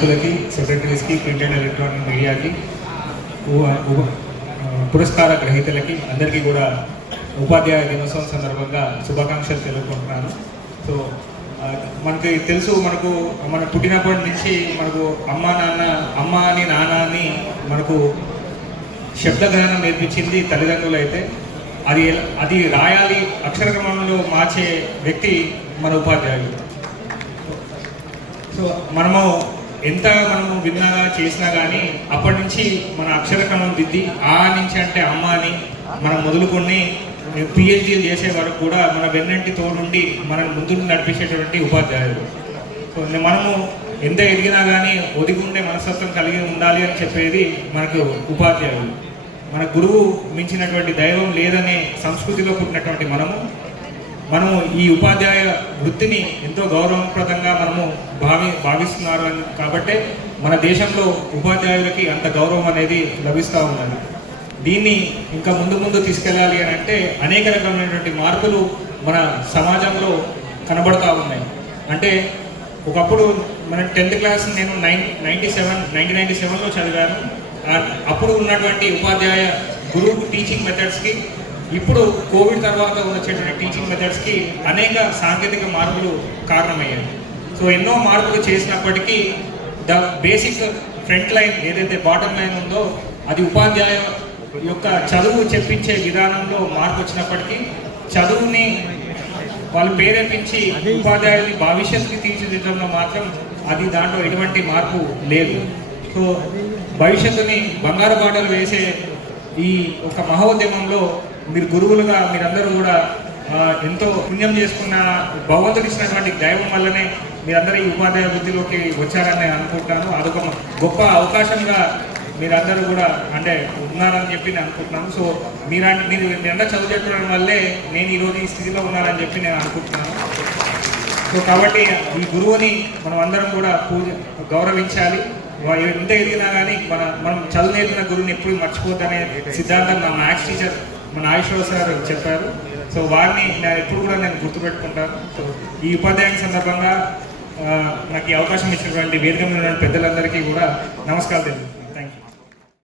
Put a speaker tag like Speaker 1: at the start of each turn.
Speaker 1: సభ్యులకి సెక్రటరీస్కి print and electronic మీడియాకి పురస్కార గ్రహీతలకి అందరికీ కూడా ఉపాధ్యాయ దినోత్సవం సందర్భంగా శుభాకాంక్షలు తెలుపుకుంటున్నాను. సో మనకి తెలుసు మనకు మన పుట్టినప్పటి నుంచి మనకు అమ్మ నాన్న అమ్మ అని నాన్న అని మనకు శబ్దగ్రహణం నేర్పించింది తల్లిదండ్రులు అయితే అది అది రాయాలి అక్షర క్రమంలో మార్చే వ్యక్తి మన ఉపాధ్యాయుడు. సో మనము ఎంత మనము విన్నా చేసినా కానీ అప్పటి నుంచి మన అక్షర క్రమం దిద్ది ఆ నుంచి అంటే అమ్మ అని మనం మొదలుకొని పిహెచ్డీలు చేసే వరకు కూడా మన వెన్నంటి తోడుండి మనం ముందు నడిపించేటువంటి ఉపాధ్యాయులు. సో మనము ఎంత ఎదిగినా కానీ ఒదిగుండే మనస్తత్వం కలిగి ఉండాలి అని చెప్పేది మనకు ఉపాధ్యాయులు. మన గురువు మించినటువంటి దైవం లేదనే సంస్కృతిలో పుట్టినటువంటి మనము. మనము ఈ ఉపాధ్యాయ వృత్తిని ఎంతో గౌరవప్రదంగా మనము భావి భావిస్తున్నారు అని కాబట్టే మన దేశంలో ఉపాధ్యాయులకి అంత గౌరవం అనేది లభిస్తూ ఉన్నది. దీన్ని ఇంకా ముందు ముందు తీసుకెళ్ళాలి అని అంటే అనేక రకమైనటువంటి మార్పులు మన సమాజంలో కనబడతా ఉన్నాయి. అంటే ఒకప్పుడు మన టెన్త్ క్లాస్ నేను nine ninety seven nineteen ninety సెవెన్లో చదివాను. అప్పుడు ఉన్నటువంటి ఉపాధ్యాయ గురువు టీచింగ్ మెథడ్స్కి ఇప్పుడు కోవిడ్ తర్వాత వచ్చేటువంటి టీచింగ్ మెథడ్స్కి అనేక సాంకేతిక మార్పులు కారణమయ్యాయి. సో ఎన్నో మార్పులు చేసినప్పటికీ ద బేసిక్ ఫ్రంట్ లైన్ ఏదైతే బాటమ్ లైన్ ఉందో అది ఉపాధ్యాయ యొక్క చదువు చెప్పించే విధానంలో మార్పు వచ్చినప్పటికీ చదువుని వాళ్ళు ప్రేరేపించి ఉపాధ్యాయుల్ని భవిష్యత్తుకి తీర్చిదిద్దడంలో మాత్రం అది దాంట్లో ఎటువంటి మార్పు లేదు. సో భవిష్యత్తుని బంగారు బాటలు వేసే ఈ ఒక మహోద్యమంలో మీరు గురువులుగా మీరందరూ కూడా ఎంతో పుణ్యం చేసుకున్న భగవంతుడు ఇచ్చినటువంటి దైవం వల్లనే మీరందరూ ఈ ఉపాధ్యాయ వృత్తిలోకి వచ్చారని నేను అనుకుంటాను. అదొక గొప్ప అవకాశంగా మీరందరూ కూడా అంటే ఉన్నారని చెప్పి నేను అనుకుంటున్నాను. సో మీరంటే మీరు మీరంతా చదువు చెప్పడం వల్లే నేను ఈరోజు ఈ స్థితిలో ఉన్నానని చెప్పి నేను అనుకుంటున్నాను. సో కాబట్టి ఈ గురువుని మనం అందరం కూడా పూజ గౌరవించాలి. ఎంత ఎదిగినా కానీ మన మనం చదువు నేర్పిన గురువుని ఎప్పుడు మర్చిపోద్దనే సిద్ధాంతం మా మ్యాథ్స్ టీచర్ మన ఆయుష్ సార్ చెప్పారు. సో వారిని నేను ఎప్పుడు కూడా నేను గుర్తుపెట్టుకుంటాను. సో ఈ ఉపాధ్యాయం సందర్భంగా నాకు ఈ అవకాశం ఇచ్చినటువంటి వేదిక మీద పెద్దలందరికీ కూడా నమస్కారం తెలియదు